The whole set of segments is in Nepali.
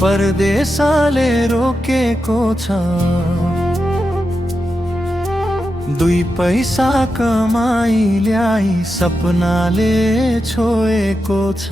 परदेशले रोकेको छ। दुई पैसा कमाई ल्याई सपनाले छोएको छ।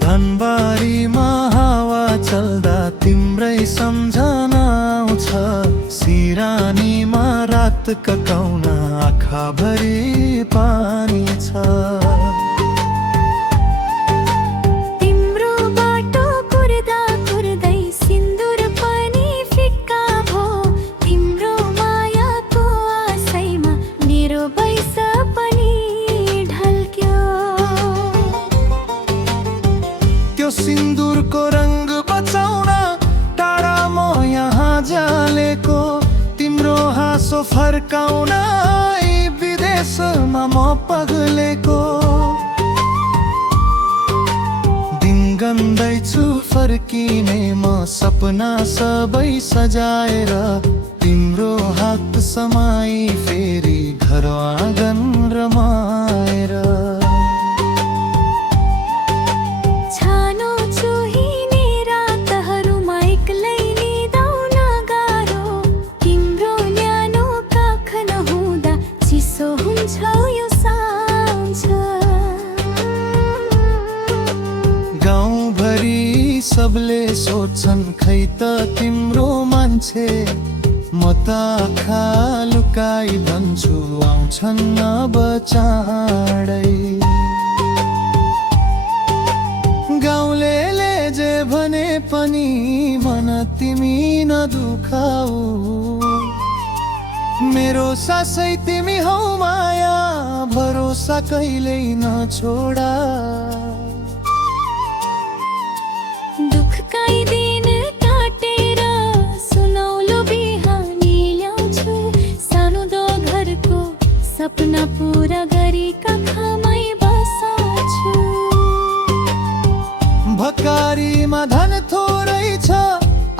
धनबारीमा हावा चल्दा तिम्रै सम्झना आउँछ। सिरानीमा रात ककाउन आँखाभरि पानी छ। तिम्रो बाटो कुर्दा कुर्दै सिन्दुर पनि फिक्का भो। तिम्रो मायाको आशैमा मेरो बैस पनि ढल्क्यो। सिन्दुरको रंग बचाउन टाढा म यहाँ जालेको। तिम्रो हाँसो फर्काउन विदेशमा म पगलेको। दिन गन्दैछु फर्किने म सपना सबै सजाएर। तिम्रो हात समाई फेरि घर आँगन रमाएर। गाउँभरि सबले सोध्छन् खै त तिम्रो मान्छे। म त आँखा लुकाई भन्छु आउँछन् अब चाँडै। गाउँलेले जे भने पनि मन तिमी नदुखाऊ। मेरो सासै तिमी हौ माया, भरोसा कहिल्यै नछोडा। दुःखकै दिन काटेर सुनौलो बिहानी ल्याउँछु। सानो दो घरको सपना पुरा गरी काखमै बसाछु। भकारीमा धन थोरै छ,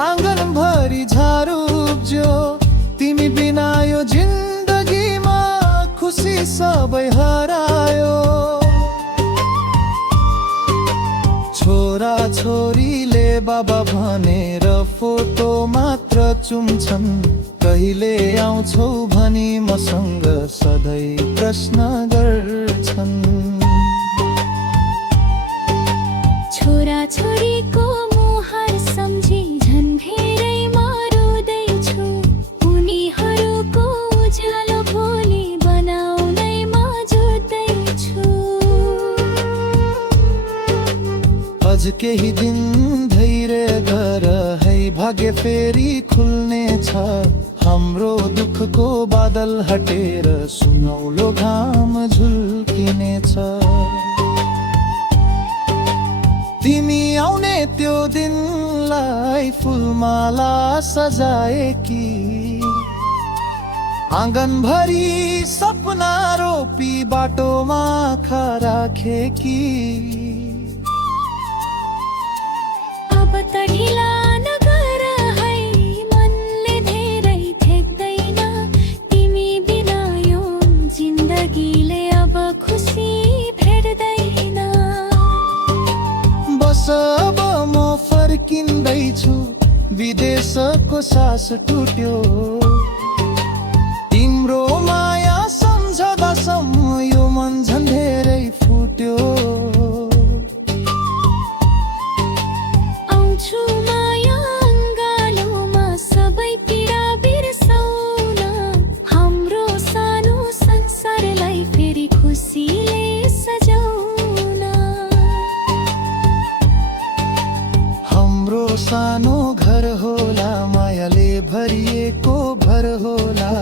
आँगनभरि झाडु उब्ज्यो। तिमी बिना यो जिन्दगीमा खुसी सबै हरायो। छोरा छोरीले बाबा भनेर फोटो मात्र चुम्छन्। कहिले आउँछौ भनी मसँग सधैँ प्रश्न गर्छन्। छोरा छोरीको मुहार सम्झी झन् धेरै म रुँदैछु। उनीहरूको उज्यालो भोलि बनाउनै म जुट्दैछु। अझ केही दिन धैर्य गर है, भाग्य फेरि खुल्नेछ। हाम्रो दुःखको बादल हटेर सुनौलो घाम झुल्किनेछ। तिमी आउने त्यो दिनलाई फुलमाला सजाएकी। आँगनभरि सपना रोपी बाटोमा आँखा राखेकी। अब त ढिला नगर है, मनले धेरै थेक्दैन। तिमी बिना यो जिन्दगीले अब खुसी भेट्दैन। बस अब म फर्किँदैछु, विदेशको सास टुट्यो। तिम्रो माया सम्झँदासम्म यो मन झन् धेरै फुट्यो। आउँछु माया अङ्गालोमा सबै पीडा बिर्साउन। हाम्रो सानो संसारलाई फेरि खुसीले सजाउन। हाम्रो सानो घर होला, मायाले भरिएको भर होला।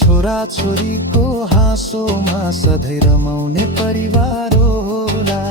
छोरा छोरीको हाँसोमा सधैँ रमाउने परिवार होला।